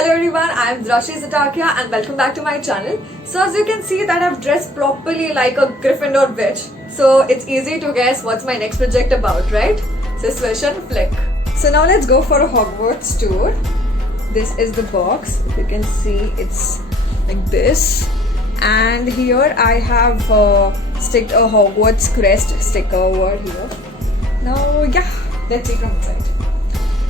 Hello everyone, I am Drashi Zatakia and welcome back to my channel. So as you can see that I've dressed properly like a Gryffindor witch. So it's easy to guess what's my next project about, right? So Swish and Flick. So now let's go for a Hogwarts tour. This is the box. If you can see, it's like this. And here I have sticked a Hogwarts crest sticker over here. Now yeah, let's see from inside.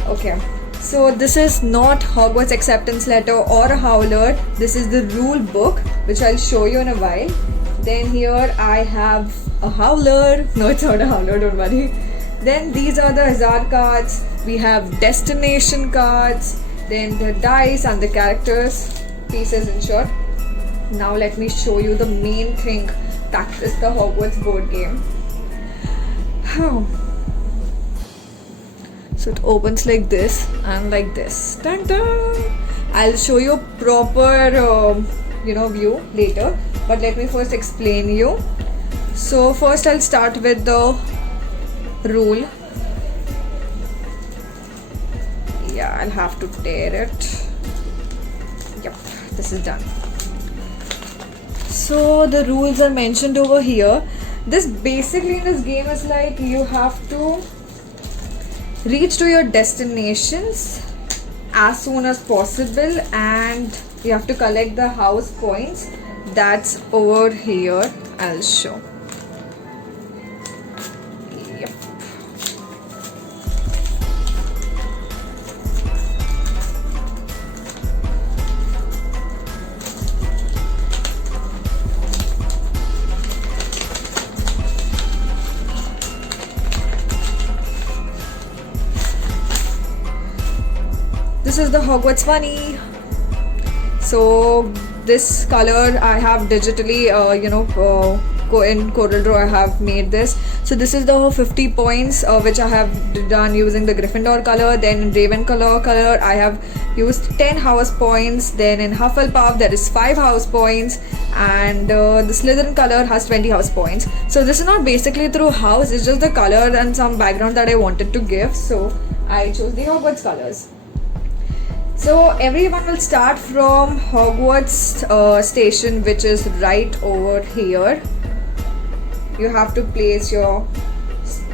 Okay. So this is not Hogwarts acceptance letter or a howler. This is the rule book, which I'll show you in a while. Then here I have a howler. No, it's not a howler, don't worry. Then these are the hazard cards. We have destination cards. Then the dice and the characters pieces in short. Now let me show you the main thing, that is the Hogwarts board game. So it opens like this and like this. Dun dun! I'll show you proper view later, but let me first explain you. So first I'll start with the rule. Yeah, I'll have to tear it. Yep, this is done. So the rules are mentioned over here. This basically in this game is like you have to reach to your destinations as soon as possible and you have to collect the house points. That's over here. I'll show. Yep. This is the Hogwarts money. So this color I have digitally, in CorelDRAW I have made this. So this is the 50 points which I have done using the Gryffindor color. Then in Ravenclaw color I have used 10 house points. Then in Hufflepuff there is 5 house points. And the Slytherin color has 20 house points. So this is not basically through house, it's just the color and some background that I wanted to give. So I chose the Hogwarts colors. So everyone will start from Hogwarts station, which is right over here. You have to place your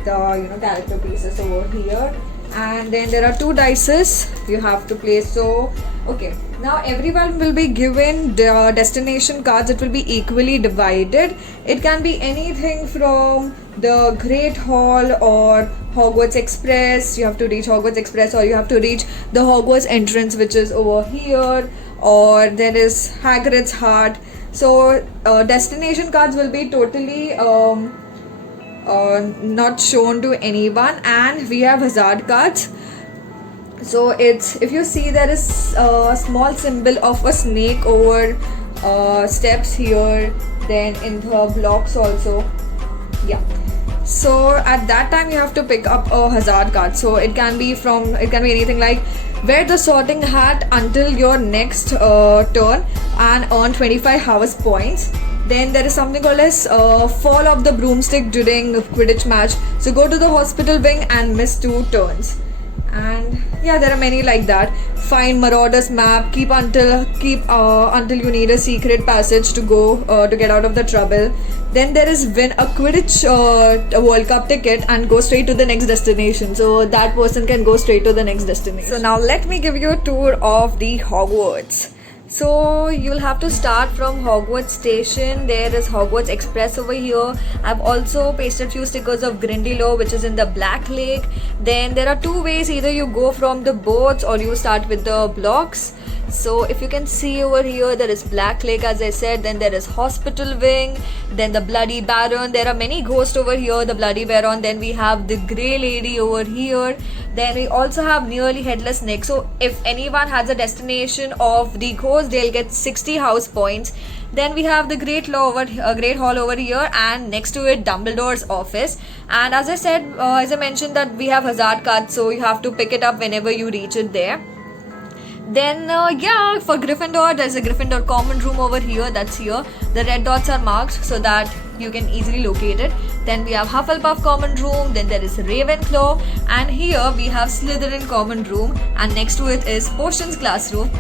character pieces over here, and then there are 2 dices you have to place. So okay, now everyone will be given the destination cards. It will be equally divided. It can be anything from the Great Hall or Hogwarts Express. You have to reach Hogwarts Express, or you have to reach the Hogwarts entrance, which is over here, or there is Hagrid's Heart. So destination cards will be totally not shown to anyone. And we have hazard cards. So it's, if you see, there is a small symbol of a snake over steps here, then in the blocks also. Yeah. So at that time you have to pick up a hazard card. So it can be anything like wear the sorting hat until your next turn and earn 25 house points. Then there is something called as fall off the broomstick during a Quidditch match. So go to the hospital wing and miss 2 turns. And yeah, there are many like that. Find Marauder's map. Keep until you need a secret passage to go to get out of the trouble. Then there is win a Quidditch World Cup ticket and go straight to the next destination. So that person can go straight to the next destination. So now let me give you a tour of the Hogwarts. So you'll have to start from Hogwarts station. There is Hogwarts Express over here. I've also pasted few stickers of Grindylow, which is in the Black Lake. Then there are 2 ways, either you go from the boats or you start with the blocks. So if you can see over here, there is Black Lake, as I said. Then there is Hospital Wing. Then the Bloody Baron. There are many ghosts over here, the Bloody Baron. Then we have the Grey Lady over here. Then we also have Nearly Headless Nick. So if anyone has a destination of the ghost, they'll get 60 house points. Then we have the Great Hall over here, and next to it Dumbledore's office. And as I mentioned that we have hazard cards, so you have to pick it up whenever you reach it there. Then for Gryffindor, there's a Gryffindor common room over here. That's here. The red dots are marked so that you can easily locate it. Then we have Hufflepuff common room. Then there is Ravenclaw, and here we have Slytherin common room, and next to it is Potions classroom.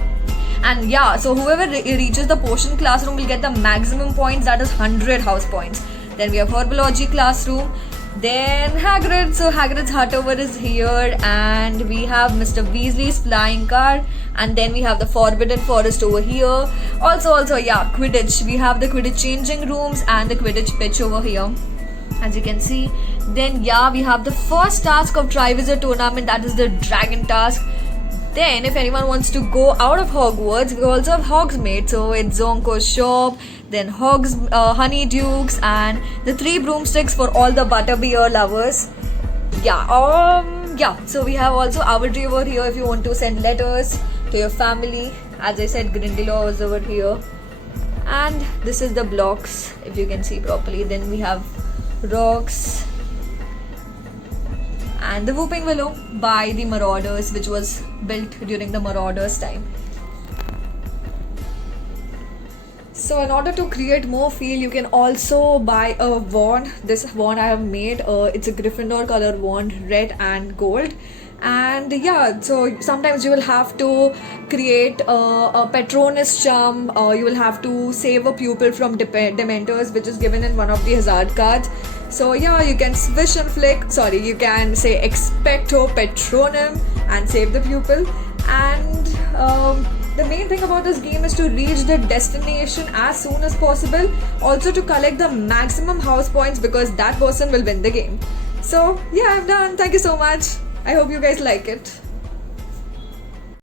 And yeah, so whoever reaches the potion classroom will get the maximum points, that is 100 house points. Then we have herbology classroom. Then Hagrid, so Hagrid's hut over is here, and we have Mr. Weasley's flying car, and then we have the Forbidden Forest over here. Also, yeah, Quidditch. We have the Quidditch changing rooms and the Quidditch pitch over here, as you can see. Then yeah, we have the first task of Triwizard Tournament, that is the Dragon task. Then if anyone wants to go out of Hogwarts, we also have Hogsmeade, so it's Zonko's shop, then Honeydukes, and the 3 broomsticks for all the butterbeer lovers. Yeah, so we have also Owltree over here if you want to send letters to your family. As I said, Grindylow is over here. And this is the blocks, if you can see properly. Then we have rocks and the Whooping Willow by the Marauders, which was built during the Marauders' time. So in order to create more feel, you can also buy a wand. This wand I have made, it's a Gryffindor color wand, red and gold. And yeah, so sometimes you will have to create a Patronus charm, you will have to save a pupil from Dementors, which is given in one of the hazard cards. So yeah, you can swish and flick, you can say Expecto Patronum and save the pupil. And the main thing about this game is to reach the destination as soon as possible, also to collect the maximum house points, because that person will win the game. So yeah, I'm done. Thank you so much. I hope you guys like it.